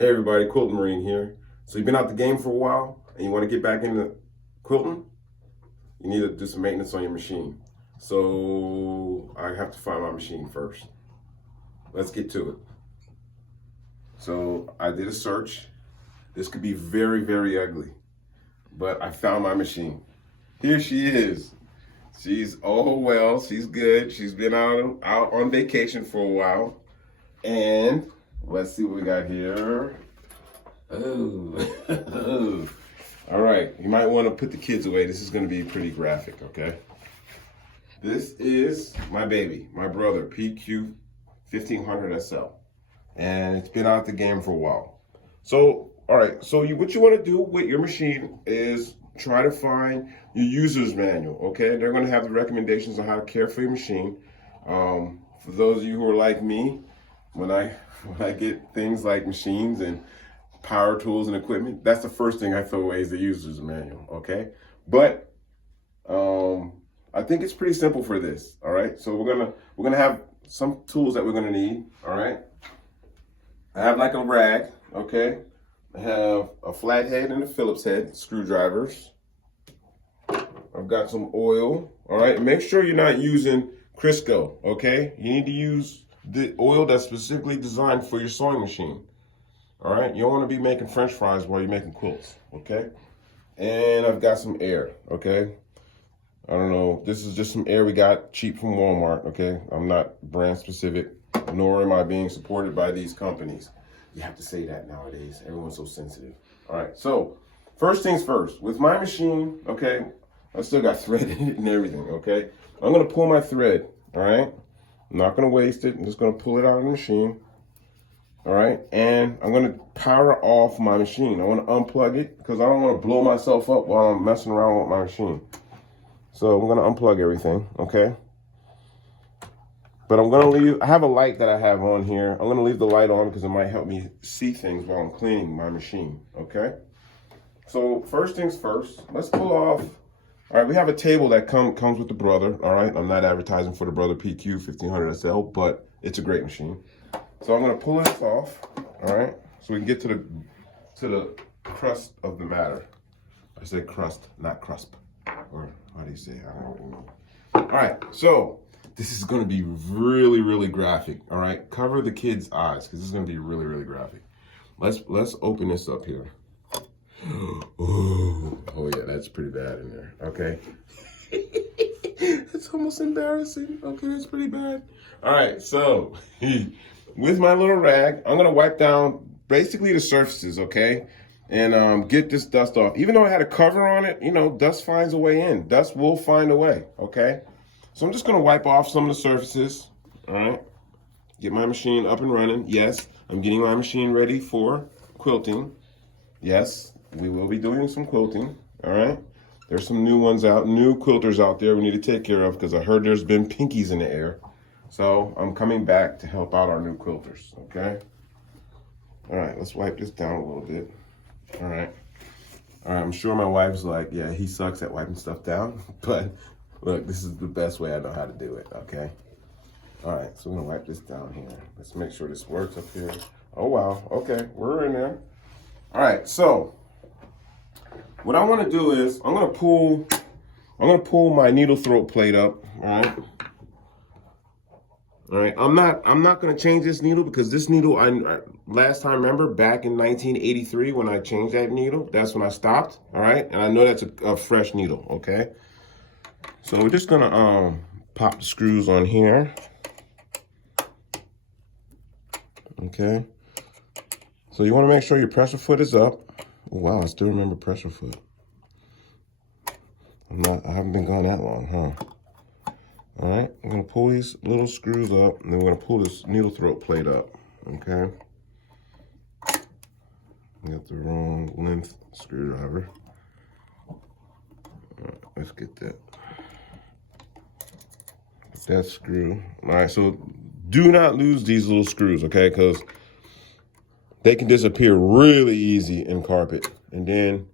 Hey everybody, Quilting Marine here. So you've been out the game for a while and you want to get back into quilting? You need to do some maintenance on your machine. So I have to find my machine first. Let's get to it. So I did a search. This could be very, very ugly, but I found my machine. Here she is. She's she's good. She's been out on vacation for a while. And let's see what we got here. Oh, all right. You might want to put the kids away. This is going to be pretty graphic, okay? This is my baby, my brother, PQ 1500 SL. And it's been out the game for a while. So, all right. So what you want to do with your machine is try to find your user's manual, okay? They're going to have the recommendations on how to care for your machine. For those of you who are like me, when I get things like machines and power tools and equipment, that's the first thing I throw away is the user's manual, okay? But I think it's pretty simple for this, all right? So we're gonna have some tools that we're gonna need, all right? I have like a rag, okay? I have a flathead and a Phillips head, screwdrivers. I've got some oil, all right? Make sure you're not using Crisco, okay? You need to use the oil that's specifically designed for your sewing machine. All right, you don't want to be making French fries while you're making quilts, okay? And I've got some air, okay? I don't know, this is just some air we got cheap from Walmart, okay? I'm not brand specific, nor am I being supported by these companies. You have to say that nowadays. Everyone's so sensitive. All right, so first things first. With my machine, okay, I still got thread in it and everything, okay? I'm gonna pull my thread, all right? I'm not gonna waste it. I'm just gonna pull it out of the machine. All right, and I'm gonna power off my machine. I wanna unplug it because I don't wanna blow myself up while I'm messing around with my machine. So I'm gonna unplug everything, okay? But I'm gonna leave, I have a light that I have on here. I'm gonna leave the light on because it might help me see things while I'm cleaning my machine, okay? So first things first, let's pull off. All right, we have a table that comes with the brother, all right? I'm not advertising for the brother PQ 1500 SL, but it's a great machine. So I'm gonna pull this off, all right? So we can get to the crust of the matter. I say crust, not crusp. Or how do you say it? I don't know what you mean. All right, so this is gonna be really, really graphic, all right? Cover the kids' eyes, because this is gonna be really, really graphic. Let's open this up here. Oh yeah, that's pretty bad in there, okay? It's almost embarrassing. Okay, that's pretty bad. All right, so with my little rag, I'm gonna wipe down basically the surfaces, okay? And get this dust off. Even though I had a cover on it, you know, dust finds a way in. Dust will find a way, okay? So I'm just gonna wipe off some of the surfaces, all right? Get my machine up and running. Yes, I'm getting my machine ready for quilting. Yes, we will be doing some quilting, all right? There's some new ones out, new quilters out there we need to take care of because I heard there's been pinkies in the air. So I'm coming back to help out our new quilters, okay? All right, let's wipe this down a little bit. All right. All right, I'm sure my wife's like, yeah, he sucks at wiping stuff down. But look, this is the best way I know how to do it, okay? All right, so we're gonna wipe this down here. Let's make sure this works up here. Oh, wow, okay, we're in there. All right, so what I wanna do is I'm gonna pull my needle throat plate up, all right? All right, I'm not gonna change this needle because this needle, last time, remember back in 1983 when I changed that needle, that's when I stopped, all right? And I know that's a fresh needle, okay? So we're just gonna pop the screws on here. Okay. So you wanna make sure your pressure foot is up. Oh, wow, I still remember pressure foot. I haven't been gone that long, huh? All right, I'm gonna pull these little screws up, and then we're gonna pull this needle throat plate up, okay? I got the wrong length screwdriver. All right, let's get that. That screw. All right, so do not lose these little screws, okay? Because they can disappear really easy in carpet. And then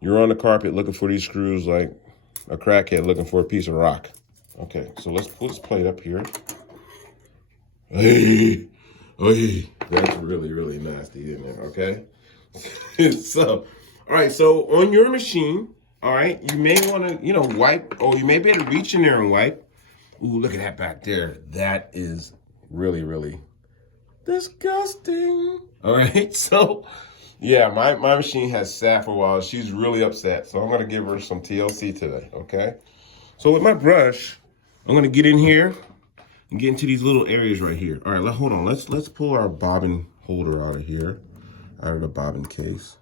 you're on the carpet looking for these screws like a crackhead looking for a piece of rock. Okay, so let's pull this plate up here. Hey, hey. That's really, really nasty in there, okay? So, all right, so on your machine, all right, you may want to, you know, wipe, or you may be able to reach in there and wipe. Ooh, look at that back there. That is really, really disgusting. All right, so, yeah, my machine has sat for a while. She's really upset, so I'm going to give her some TLC today, okay? So with my brush, I'm going to get in here and get into these little areas right here. All right, hold on. Let's pull our bobbin holder out of here, out of the bobbin case.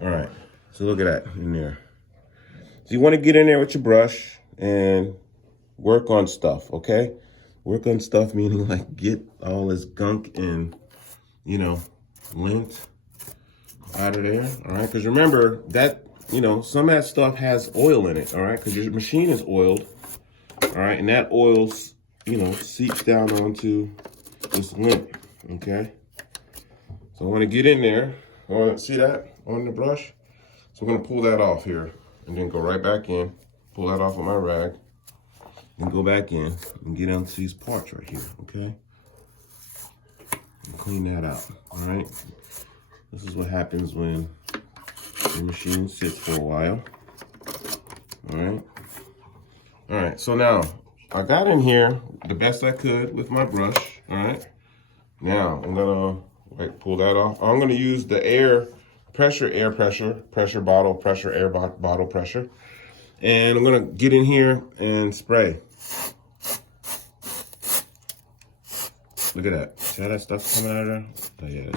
All right, so look at that in there. So you want to get in there with your brush and work on stuff, okay? Work on stuff meaning like get all this gunk and, you know, lint out of there, all right? Because remember that, you know, some of that stuff has oil in it, all right? Because your machine is oiled. All right, and that oil, you know, seeps down onto this lint, okay? So I want to get in there. See that on the brush? So we're going to pull that off here and then go right back in, pull that off with my rag, and go back in and get onto these parts right here, okay? And clean that out, all right? This is what happens when your machine sits for a while, all right? All right, so now I got in here the best I could with my brush, all right? Now I'm gonna pull that off. I'm gonna use the air pressure bottle pressure. And I'm gonna get in here and spray. Look at that, see how that stuff's coming out of there? Oh yeah,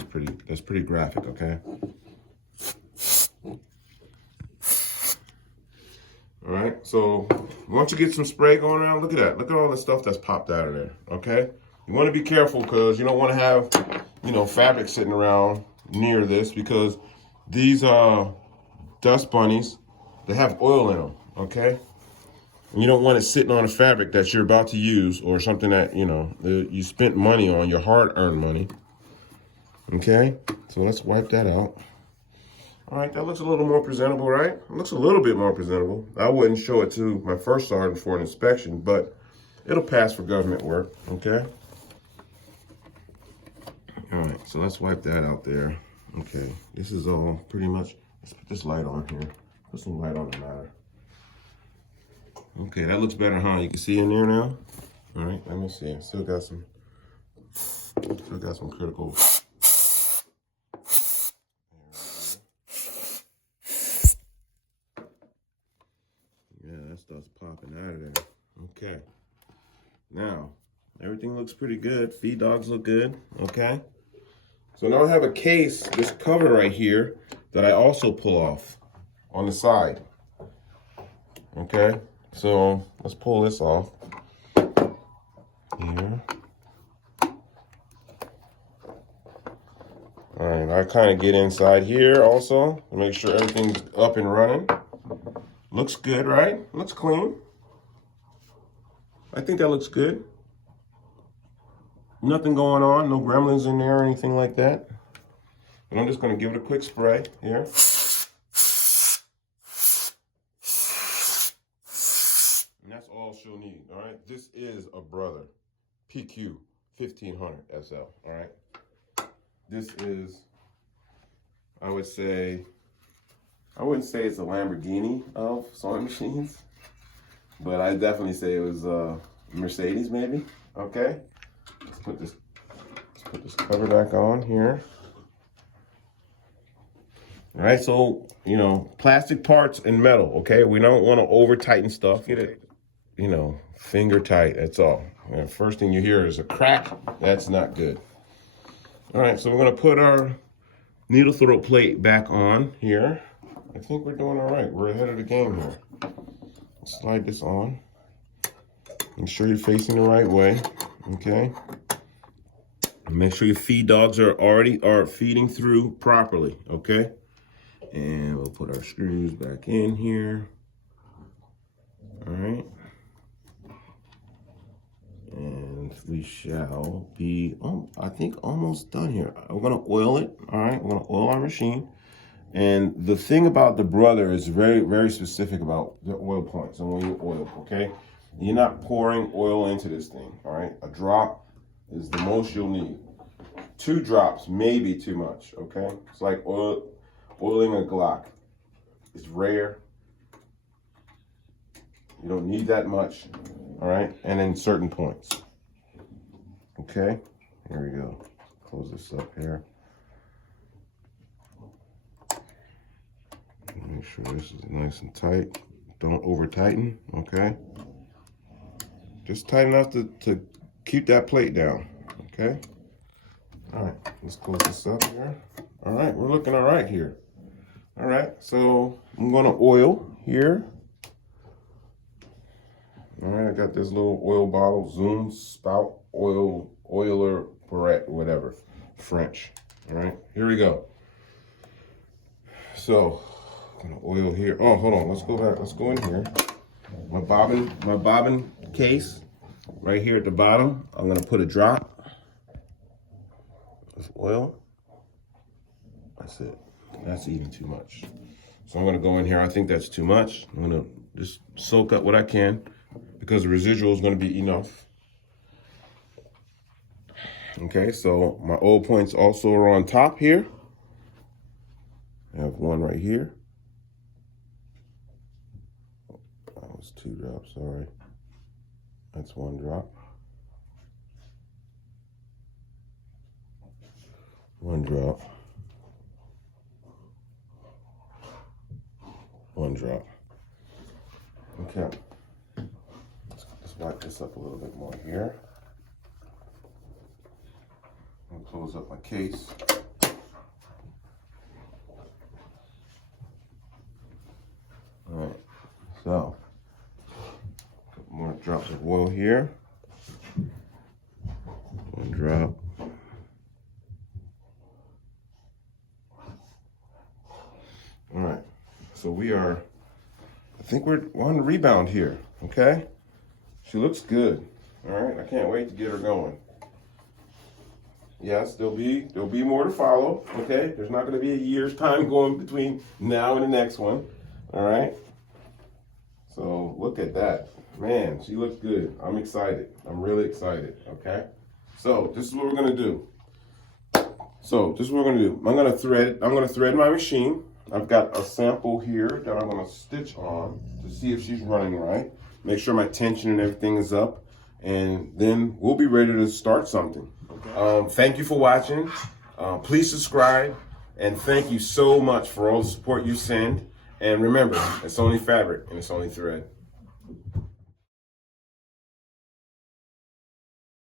that's pretty graphic, okay? All right, so once you get some spray going around, look at that. Look at all the stuff that's popped out of there, okay? You want to be careful because you don't want to have, you know, fabric sitting around near this because these dust bunnies, they have oil in them, okay? And you don't want it sitting on a fabric that you're about to use or something that, you know, you spent money on, your hard-earned money, okay? So let's wipe that out. All right, that looks a little more presentable, right? It looks a little bit more presentable. I wouldn't show it to my first sergeant for an inspection, but it'll pass for government work, okay? All right, so let's wipe that out there. Okay, this is all pretty much, let's put this light on here. Put some light on the matter. Okay, that looks better, huh? You can see in there now? All right, let me see. Still got some critical. That stuff's popping out of there. Okay. Now, everything looks pretty good. Feed dogs look good. Okay. So now I have a case, this cover right here, that I also pull off on the side. Okay. So let's pull this off. Here. All right. I kind of get inside here also to make sure everything's up and running. Looks good, right? Looks clean. I think that looks good. Nothing going on, no gremlins in there or anything like that. And I'm just gonna give it a quick spray here. And that's all she'll need, all right? This is a Brother PQ 1500 SL, all right? This is, I wouldn't say it's a Lamborghini of sewing machines, but I definitely say it was a Mercedes maybe, okay? Let's put this cover back on here. All right, so, you know, plastic parts and metal, okay? We don't want to over tighten stuff. Get it, you know, finger tight, that's all. And first thing you hear is a crack, that's not good. All right, so we're gonna put our needle throat plate back on here. I think we're doing all right. We're ahead of the game here. Slide this on. Make sure you're facing the right way, okay? Make sure your feed dogs are feeding through properly, okay? And we'll put our screws back in here. All right. And we shall be, I think almost done here. We're gonna oil it, all right? We're gonna oil our machine. And the thing about the Brother is very, very specific about the oil points and when you oil, okay? You're not pouring oil into this thing, all right? A drop is the most you'll need. 2 drops may be too much, okay? It's like oiling a Glock. It's rare. You don't need that much, all right? And in certain points, okay? Here we go. Close this up here. Make sure this is nice and tight. Don't over tighten, okay? Just tight enough to keep that plate down, okay? All right, let's close this up here. All right, we're looking all right here. All right, so I'm gonna oil here. All right, I got this little oil bottle, Zoom Spout Oiler Barrette, whatever, French. All right, here we go. So, I'm gonna oil here. Oh, hold on, let's go back. Let's go in here. My bobbin case, right here at the bottom. I'm gonna put a drop of oil. That's it. That's even too much. So I'm gonna go in here. I think that's too much. I'm gonna just soak up what I can because the residual is gonna be enough. Okay, so my oil points also are on top here. I have one right here. That was 2 drops, sorry. That's 1 drop. 1 drop. 1 drop. Okay. Let's wipe this up a little bit more here. I'll close up my case. All right, so a couple more drops of oil here. 1 drop. All right, so I think we're on the rebound here, okay? She looks good, all right? I can't wait to get her going. Yes, there'll be more to follow, okay? There's not gonna be a year's time going between now and the next one, all right? So look at that. Man, she looks good. I'm excited. I'm really excited, okay? So this is what we're gonna do. I'm gonna thread my machine. I've got a sample here that I'm gonna stitch on to see if she's running right. Make sure my tension and everything is up. And then we'll be ready to start something. Okay. Thank you for watching. Please subscribe. And thank you so much for all the support you send. And remember, it's only fabric and it's only thread.